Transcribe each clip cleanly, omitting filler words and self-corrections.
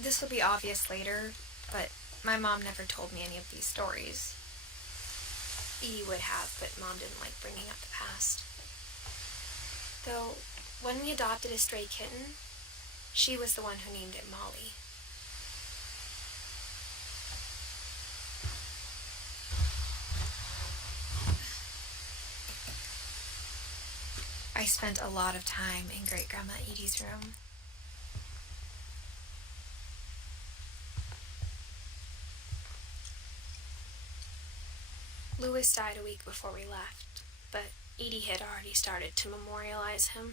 This would be obvious later, but my mom never told me any of these stories. Edie would have, but Mom didn't like bringing up the past. Though, when we adopted a stray kitten, she was the one who named it Molly. I spent a lot of time in Great-Grandma Edie's room. Louis died a week before we left, but Edie had already started to memorialize him.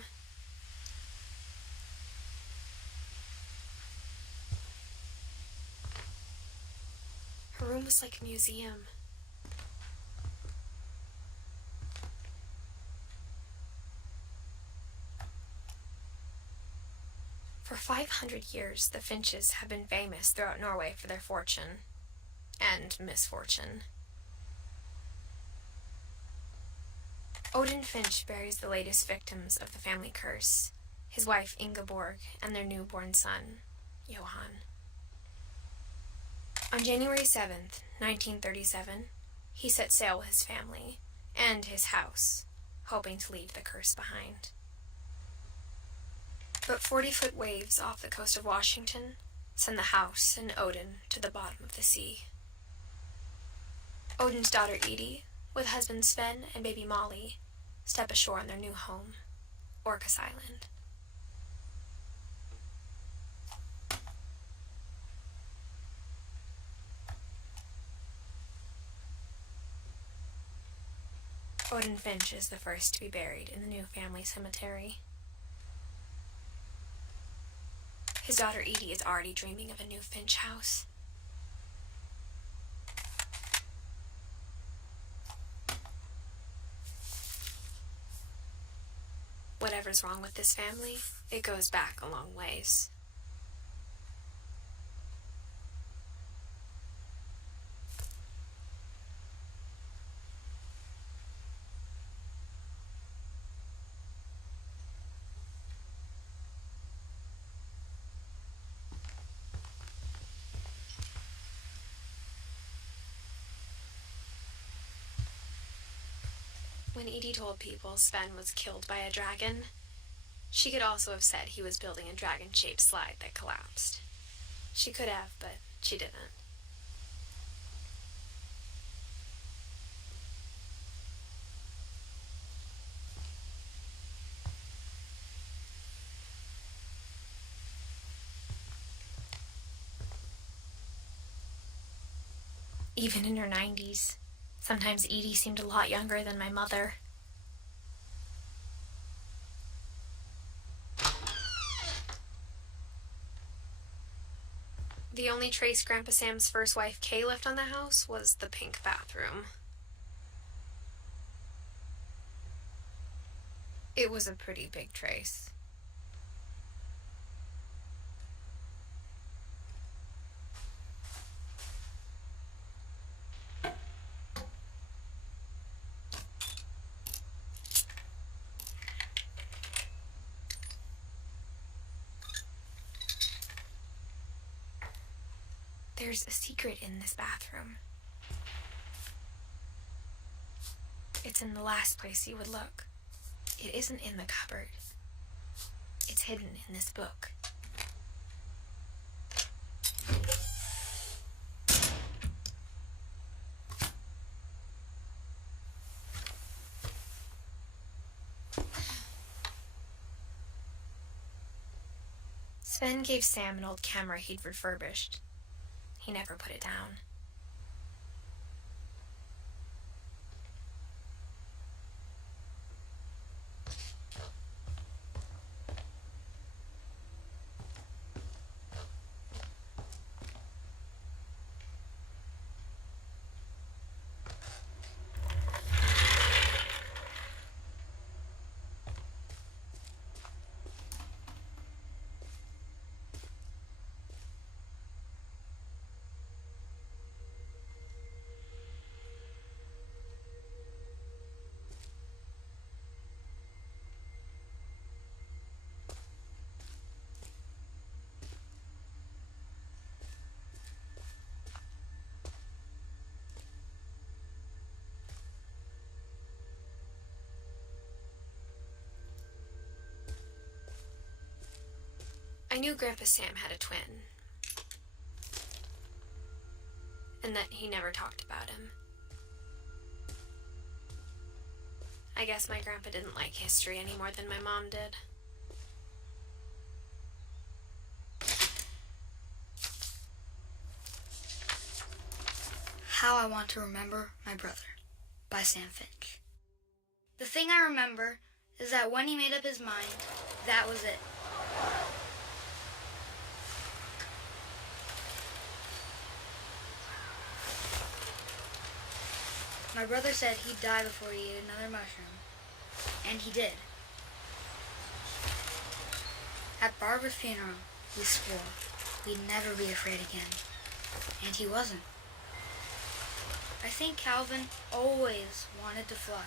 Her room was like a museum. For 500 years, the Finches have been famous throughout Norway for their fortune and misfortune. Odin Finch buries the latest victims of the family curse, his wife Ingeborg and their newborn son, Johann. On January 7th, 1937, he set sail with his family and his house, hoping to leave the curse behind. But 40-foot waves off the coast of Washington send the house and Odin to the bottom of the sea. Odin's daughter Edie, with husband Sven and baby Molly, step ashore on their new home, Orcas Island. Odin Finch is the first to be buried in the new family cemetery. His daughter Edie is already dreaming of a new Finch house. Whatever's wrong with this family, it goes back a long ways. When Edie told people Sven was killed by a dragon, she could also have said he was building a dragon-shaped slide that collapsed. She could have, but she didn't. Even in her 90s, sometimes Edie seemed a lot younger than my mother. The only trace Grandpa Sam's first wife, Kay, left on the house was the pink bathroom. It was a pretty big trace. There's a secret in this bathroom. It's in the last place you would look. It isn't in the cupboard. It's hidden in this book. Sven gave Sam an old camera he'd refurbished. He never put it down. I knew Grandpa Sam had a twin, and that he never talked about him. I guess my grandpa didn't like history any more than my mom did. How I Want to Remember My Brother by Sam Finch. The thing I remember is that when he made up his mind, that was it. My brother said he'd die before he ate another mushroom, and he did. At Barbara's funeral, we swore we'd never be afraid again, and he wasn't. I think Calvin always wanted to fly.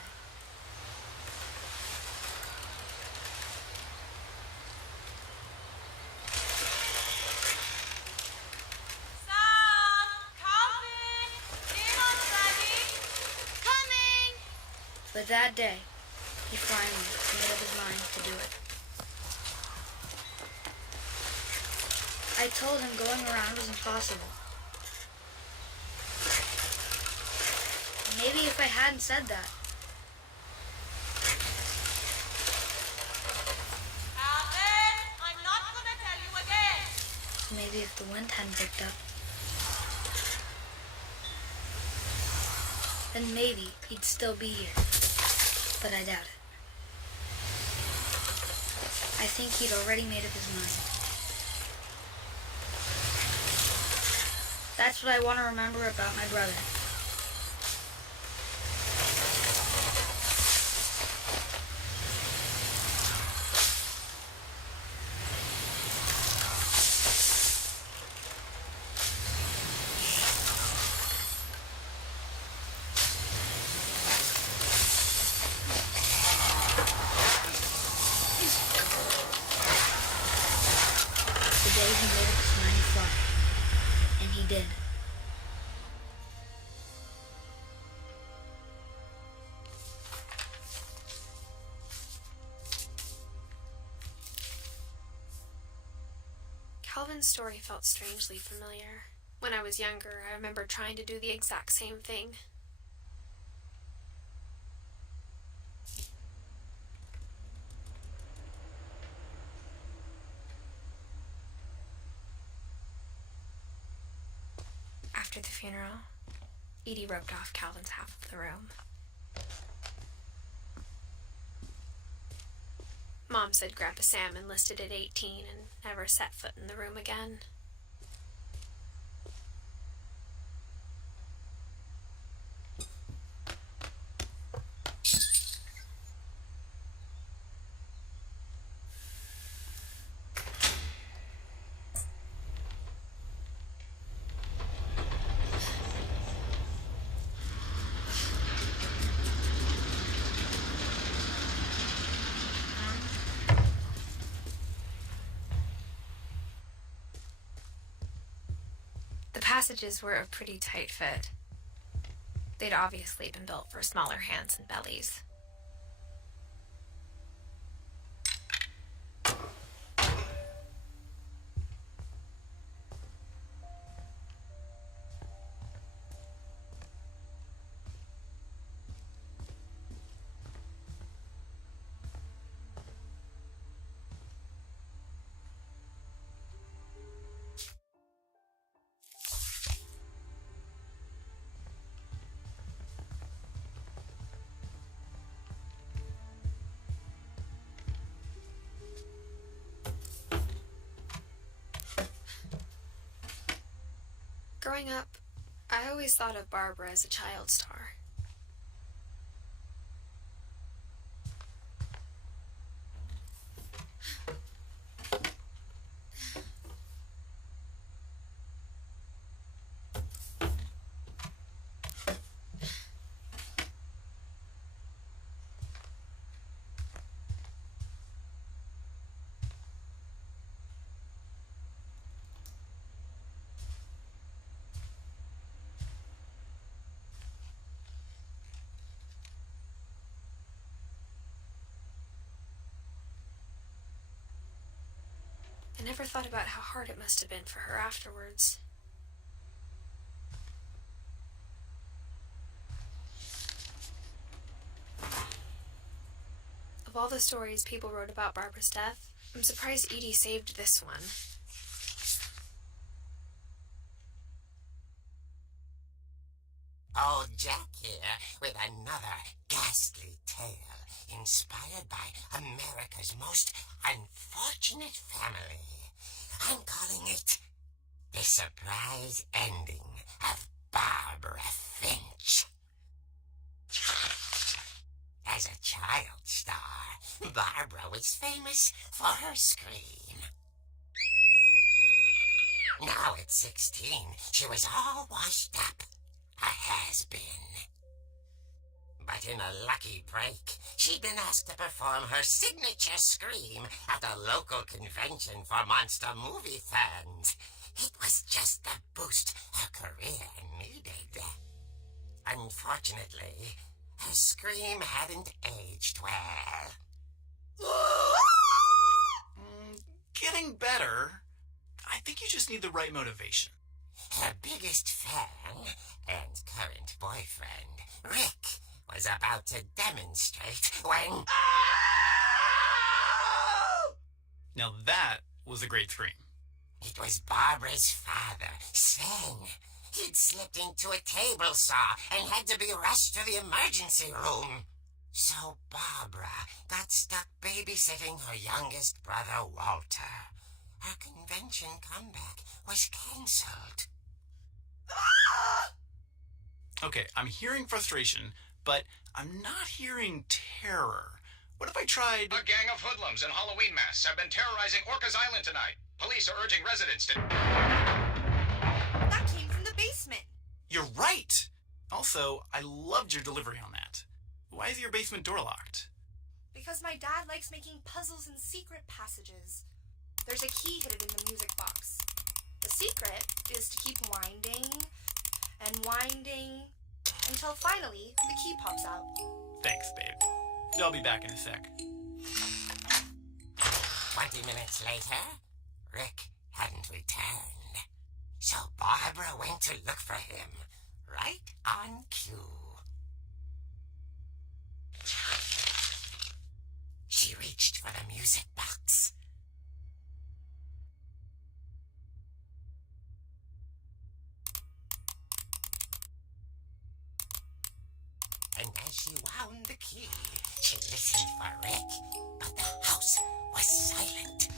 But that day, he finally made up his mind to do it. I told him going around was impossible. Maybe if I hadn't said that. Alvin, I'm not gonna tell you again. Maybe if the wind hadn't picked up. Then maybe he'd still be here. But I doubt it. I think he'd already made up his mind. That's what I want to remember about my brother. The day he made up his mind to fly. And he did. Calvin's story felt strangely familiar. When I was younger, I remember trying to do the exact same thing. After the funeral, Edie roped off Calvin's half of the room. Mom said Grandpa Sam enlisted at 18 and never set foot in the room again. The passages were a pretty tight fit. They'd obviously been built for smaller hands and bellies. Growing up, I always thought of Barbara as a child star. I never thought about how hard it must have been for her afterwards. Of all the stories people wrote about Barbara's death, I'm surprised Edie saved this one. Old Jack here with another ghastly tale inspired by America's most unfortunate family. I'm calling it The Surprise Ending of Barbara Finch. As a child star, Barbara was famous for her scream. Now at 16, she was all washed up. A has-been. But in a lucky break, she'd been asked to perform her signature scream at the local convention for monster movie fans. It was just the boost her career needed. Unfortunately, her scream hadn't aged well. Getting better. I think you just need the right motivation. Her biggest fan and current boyfriend, Rick, was about to demonstrate when... Now that was a great scream. It was Barbara's father, Sven. He'd slipped into a table saw and had to be rushed to the emergency room. So Barbara got stuck babysitting her youngest brother, Walter. Her convention comeback was cancelled. Okay, I'm hearing frustration, but I'm not hearing terror. What if I tried... A gang of hoodlums in Halloween masks have been terrorizing Orcas Island tonight. Police are urging residents to... That came from the basement. You're right! Also, I loved your delivery on that. Why is your basement door locked? Because my dad likes making puzzles and secret passages. There's a key hidden in the music box. The secret is to keep winding and winding until finally the key pops out. Thanks, babe. I'll be back in a sec. 20 minutes later, Rick hadn't returned. So Barbara went to look for him, right on cue. She reached for the music box. And as she wound the key, she listened for Rick, but the house was silent.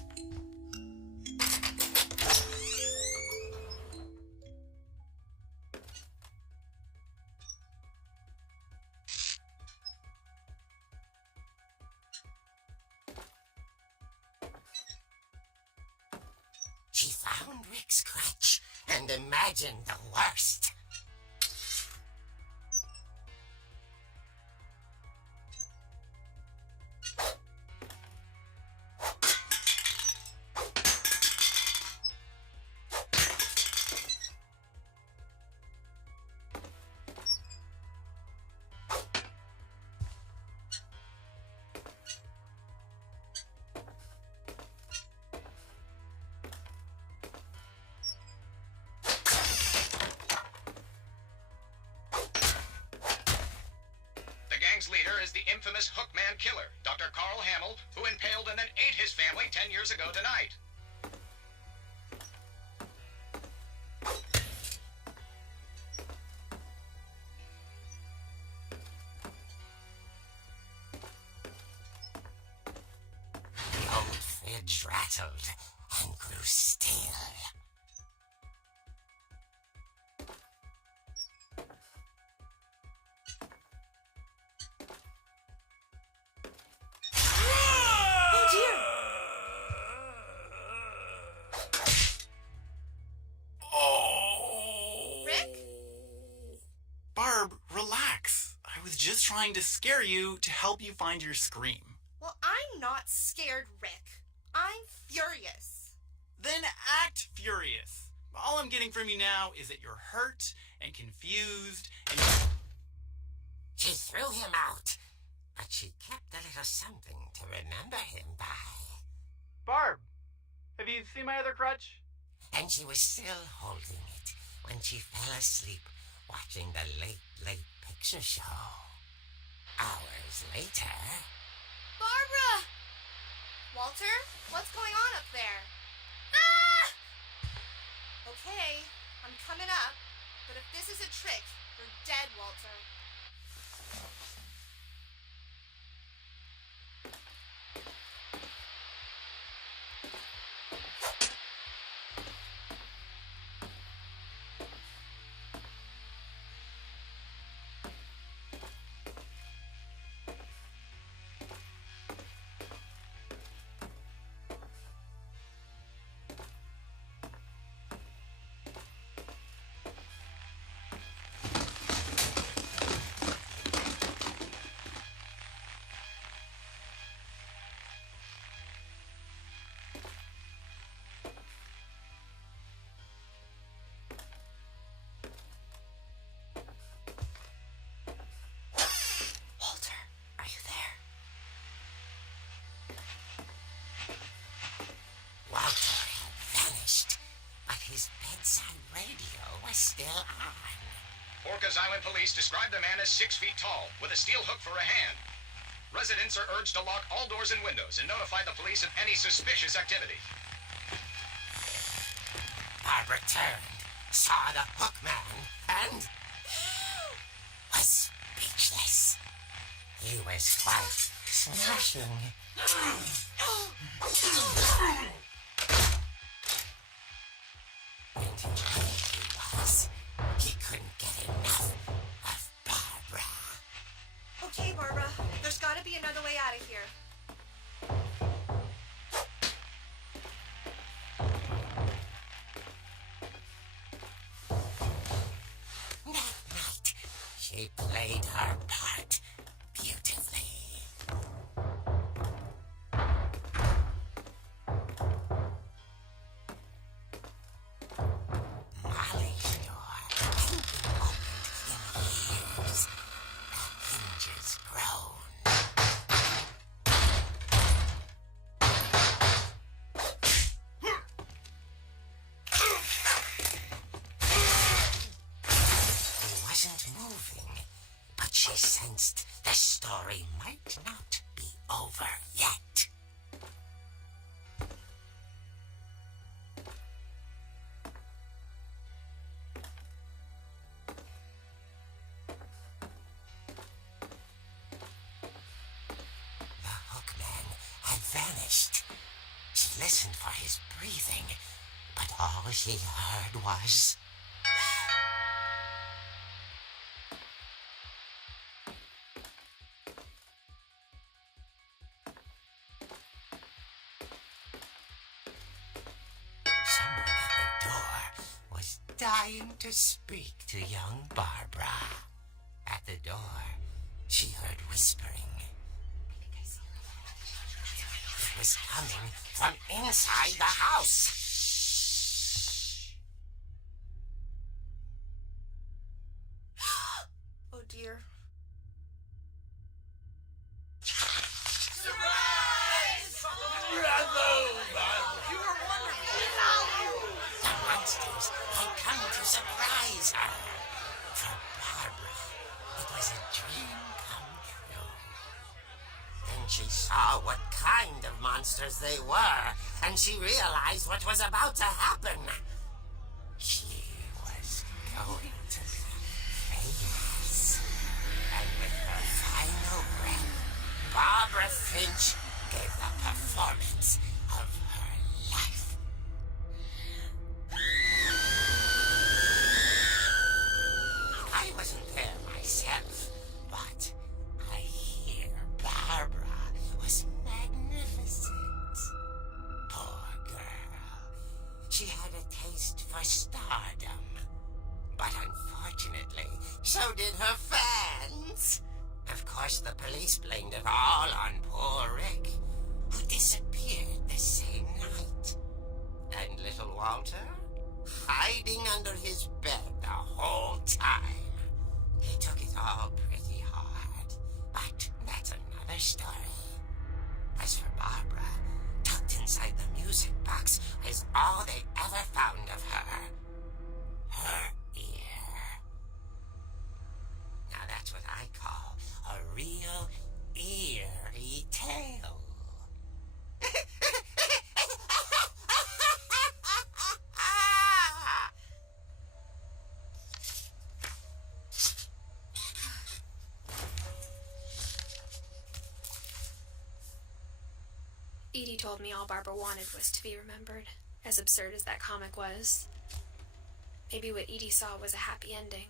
She found Rick's crutch and imagined the worst. Leader is the infamous Hookman killer, Dr. Carl Hamill, who impaled and then ate his family 10 years ago tonight. The old fridge rattled and grew still. Barb, relax. I was just trying to scare you to help you find your scream. Well, I'm not scared, Rick. I'm furious. Then act furious. All I'm getting from you now is that you're hurt and confused and... She threw him out, but she kept a little something to remember him by. Barb, have you see my other crutch? And she was still holding it when she fell asleep watching the Late Picture Show. Hours later... Barbara! Walter, what's going on up there? Okay, I'm coming up, but if this is a trick, you're dead, Walter. Still on. Orcas Island police describe the man as 6 feet tall, with a steel hook for a hand. Residents are urged to lock all doors and windows and notify the police of any suspicious activity. Barbara turned, saw the hook man, and was speechless. He was quite smashing. He couldn't get enough of Barbara. Okay, Barbara, there's gotta be another way out of here. That night, she played her part beautifully. She sensed the story might not be over yet. The hookman had vanished. She listened for his breathing, but all she heard was... Someone at the door was dying to speak to young Barbara. At the door, she heard whispering. It was coming from inside the house. Oh dear. The monsters had come to surprise her. For Barbara, it was a dream come true. Then she saw what kind of monsters they were, and she realized what was about to happen. She was going to be famous. And with her final breath, Barbara Finch gave the performance of her life. I wasn't there myself, but I hear Barbara was magnificent. Poor girl. She had a taste for stardom. But unfortunately, so did her fans. Of course, the police blamed it all on poor Rick, who disappeared the same night. And little Walter, hiding under his bed the whole time. He took it all pretty hard, but that's another story. As for Barbara, tucked inside the music box is all they ever found of her. Her ear. Now that's what I call a real eerie tale. Edie told me all Barbara wanted was to be remembered, as absurd as that comic was. Maybe what Edie saw was a happy ending.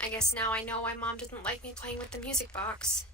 I guess now I know why Mom didn't like me playing with the music box.